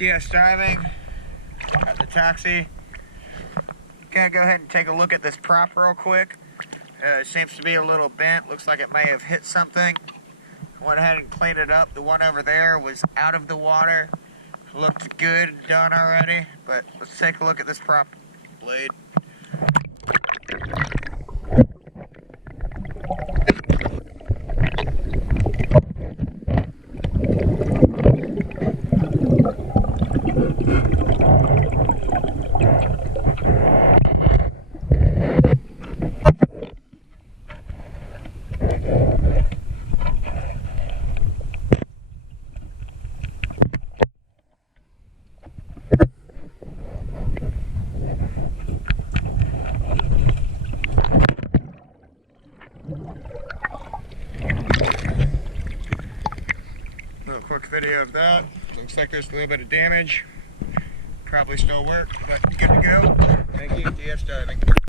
DS Diving at the taxi. Gonna go ahead and take a look at this prop real quick. It seems to be a little bent. Looks like it may have hit something. Went ahead and cleaned it up. The one over there was out of the water. Looked good, done already. But let's take a look at this prop blade. Little quick video of that. Looks like there's a little bit of damage. Probably still work, but good to go. Thank you, DS Diving.